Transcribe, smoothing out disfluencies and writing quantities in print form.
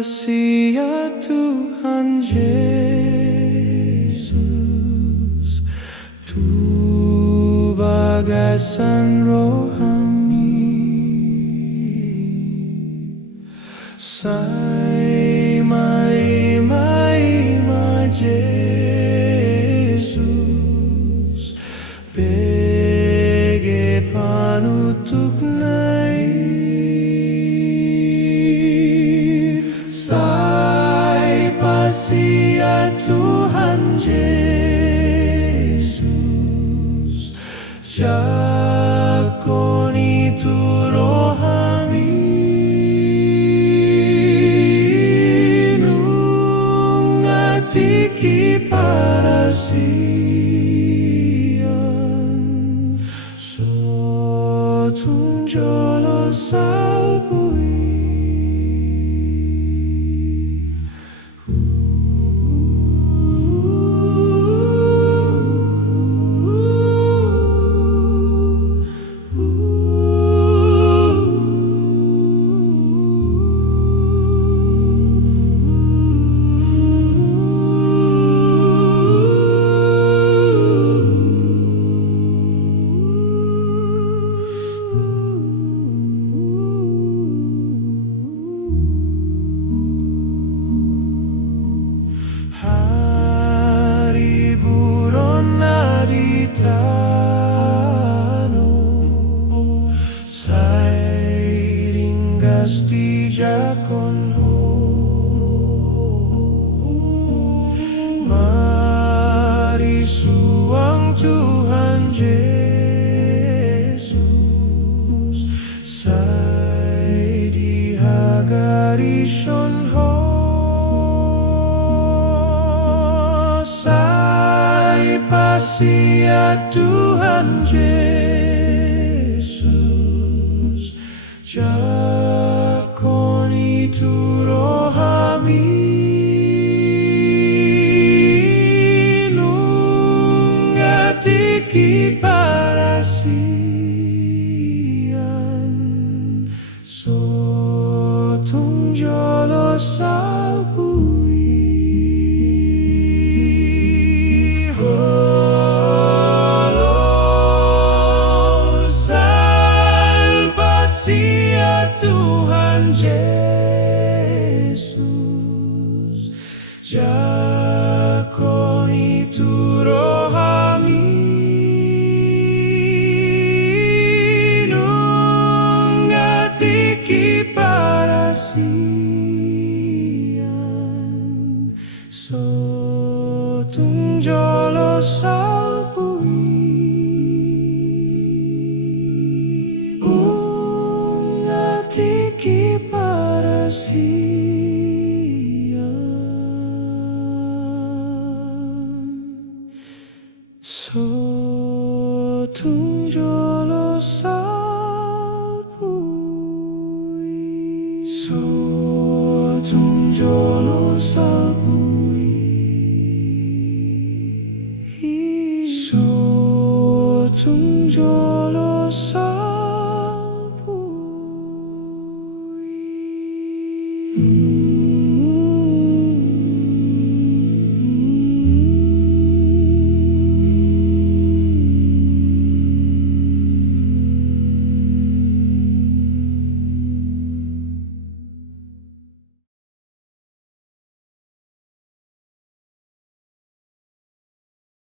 kasih ya Tuhan Yesus, Tu bagaikan rohani, sai mai Yesus, bege panutup nai, sai pasi ya Tuhan Yesus, jakoni tu rohani, nungatiki parasian, sotun jolo salbui. Di jakon ho, mari suang Tuhan Yesus, sai di hagarishon ho, sai pasi ya Tuhan Yesus, jakoni tu rohami, nungatiki parasian, sotun jolo salbui. Tuhan Yesus, jakoni tu rohami, nungatiki parasian, sotun jolo salbui. Tiki parasian, sotun jolo salbui, sotun jolo salbui.